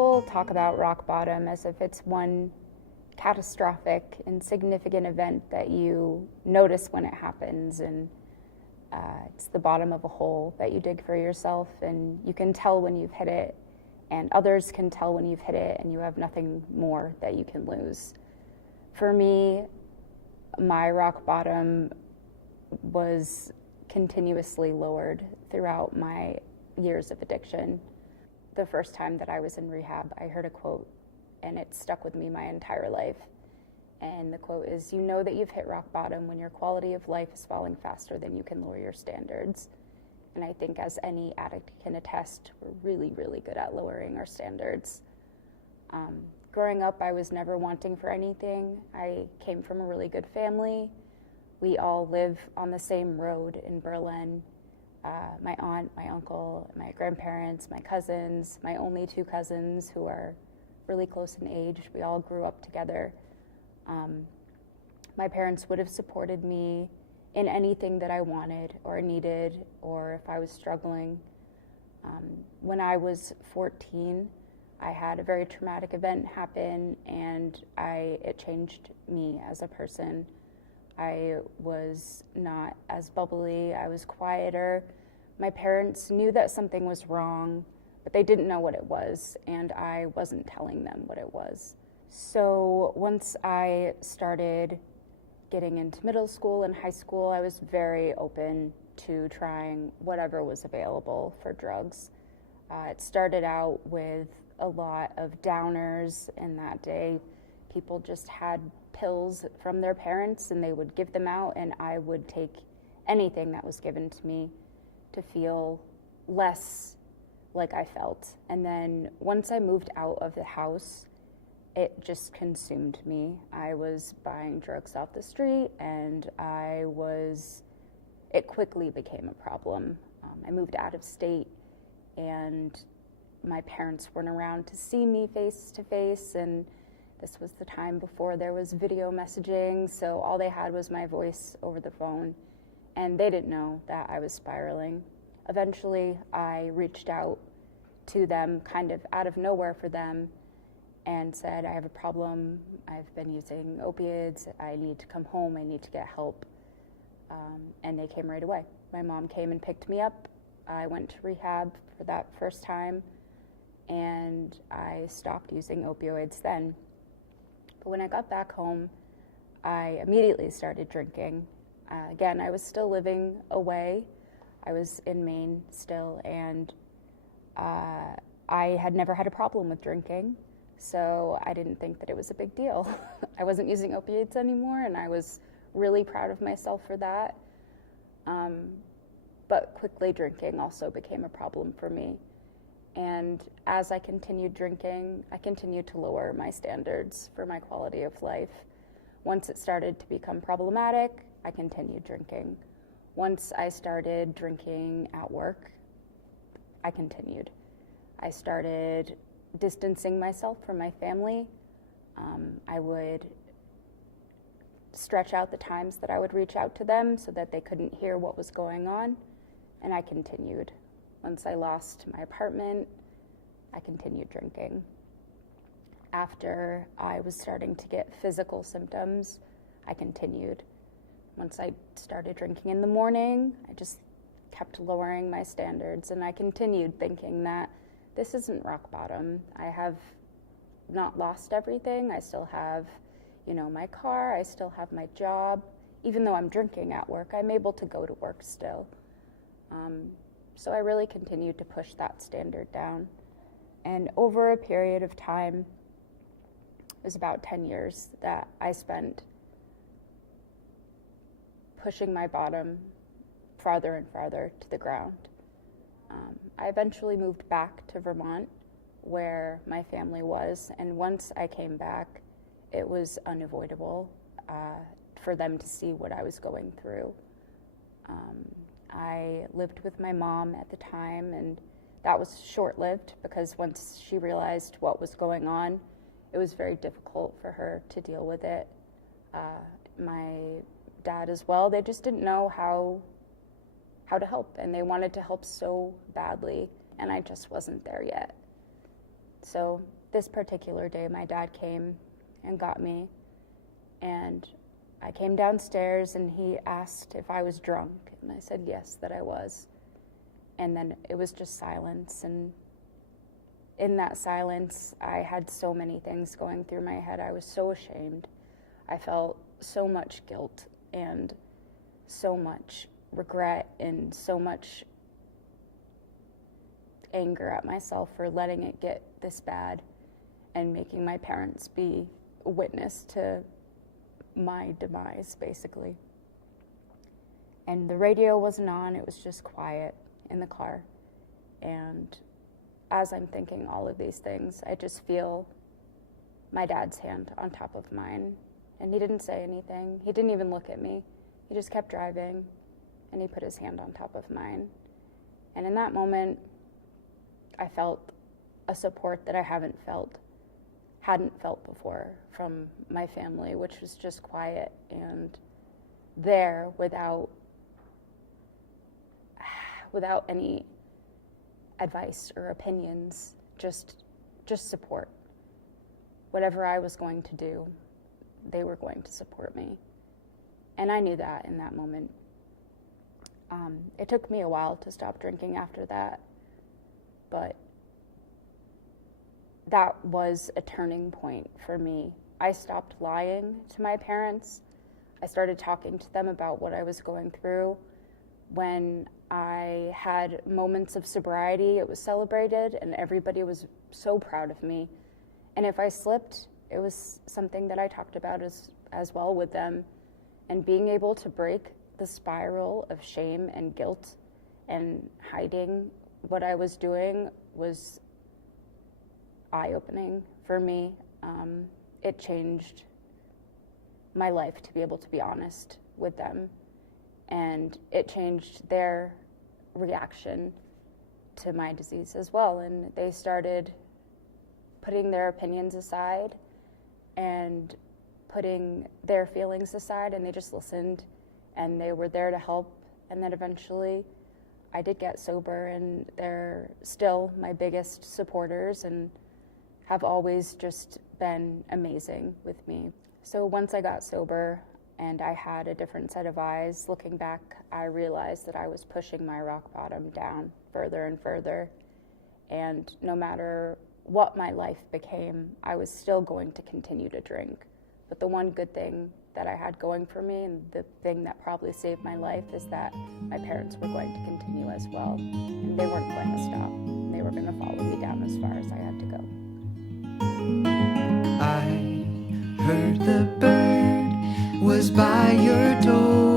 People talk about rock bottom as if it's one catastrophic, insignificant event that you notice when it happens, and it's the bottom of a hole that you dig for yourself, and you can tell when you've hit it, and others can tell when you've hit it, and you have nothing more that you can lose. For me, my rock bottom was continuously lowered throughout my years of addiction. The first time that I was in rehab, I heard a quote, and it stuck with me my entire life. And the quote is, "You know that you've hit rock bottom when your quality of life is falling faster than you can lower your standards." And I think, as any addict can attest, we're really, really good at lowering our standards. Growing up, I was never wanting for anything. I came from a really good family. We all live on the same road in Berlin. My aunt, my uncle, my grandparents, my cousins, my only two cousins who are really close in age. We all grew up together. My parents would have supported me in anything that I wanted or needed, or if I was struggling. When I was 14, I had a very traumatic event happen, and it changed me as a person. I was not as bubbly, I was quieter. My parents knew that something was wrong, but they didn't know what it was, and I wasn't telling them what it was. So once I started getting into middle school and high school, I was very open to trying whatever was available for drugs. It started out with a lot of downers. In that day, people just had pills from their parents and they would give them out, and I would take anything that was given to me to feel less like I felt. And then once I moved out of the house, it just consumed me. I was buying drugs off the street, and it quickly became a problem. I moved out of state, and my parents weren't around to see me face to face, and this was the time before there was video messaging, so all they had was my voice over the phone, and they didn't know that I was spiraling. Eventually, I reached out to them kind of out of nowhere for them and said, "I have a problem. I've been using opioids. I need to come home. I need to get help." And they came right away. My mom came and picked me up. I went to rehab for that first time, and I stopped using opioids then. But when I got back home, I immediately started drinking. Again, I was still living away. I was in Maine still, and I had never had a problem with drinking, so I didn't think that it was a big deal. I wasn't using opioids anymore, and I was really proud of myself for that. But quickly, drinking also became a problem for me. And as I continued drinking, I continued to lower my standards for my quality of life. Once it started to become problematic, I continued drinking. Once I started drinking at work, I continued. I started distancing myself from my family. I would stretch out the times that I would reach out to them so that they couldn't hear what was going on, and I continued. Once I lost my apartment, I continued drinking. After I was starting to get physical symptoms, I continued. Once I started drinking in the morning, I just kept lowering my standards, and I continued thinking that this isn't rock bottom. I have not lost everything. I still have, my car. I still have my job. Even though I'm drinking at work, I'm able to go to work still. So I really continued to push that standard down. And over a period of time, it was about 10 years that I spent pushing my bottom farther and farther to the ground. I eventually moved back to Vermont, where my family was, and once I came back, it was unavoidable for them to see what I was going through. I lived with my mom at the time, and that was short-lived because once she realized what was going on, it was very difficult for her to deal with it. My dad as well, they just didn't know how to help, and they wanted to help so badly, and I just wasn't there yet. So this particular day, my dad came and got me, and I came downstairs and he asked if I was drunk, and I said yes, that I was. And then it was just silence, and in that silence, I had so many things going through my head. I was so ashamed. I felt so much guilt and so much regret and so much anger at myself for letting it get this bad and making my parents be a witness to my demise, basically. And the radio wasn't on, it was just quiet in the car. And as I'm thinking all of these things, I just feel my dad's hand on top of mine. And he didn't say anything. He didn't even look at me. He just kept driving, and he put his hand on top of mine. And in that moment, I felt a support that I hadn't felt before from my family, which was just quiet and there without any advice or opinions, just support. Whatever I was going to do, they were going to support me. And I knew that in that moment. It took me a while to stop drinking after that, but that was a turning point for me. I stopped lying to my parents. I started talking to them about what I was going through. When I had moments of sobriety, it was celebrated, and everybody was so proud of me. And if I slipped, it was something that I talked about as well with them. And being able to break the spiral of shame and guilt and hiding what I was doing was eye-opening for me. It changed my life to be able to be honest with them. And it changed their reaction to my disease as well. And they started putting their opinions aside and putting their feelings aside, and they just listened, and they were there to help. And then eventually I did get sober, and they're still my biggest supporters and have always just been amazing with me. So once I got sober and I had a different set of eyes, looking back, I realized that I was pushing my rock bottom down further and further. And no matter what my life became, I was still going to continue to drink. But the one good thing that I had going for me, and the thing that probably saved my life, is that my parents were going to continue as well. And they weren't going to stop. They were going to follow me down as far as I had to go. I heard the bird was by your door.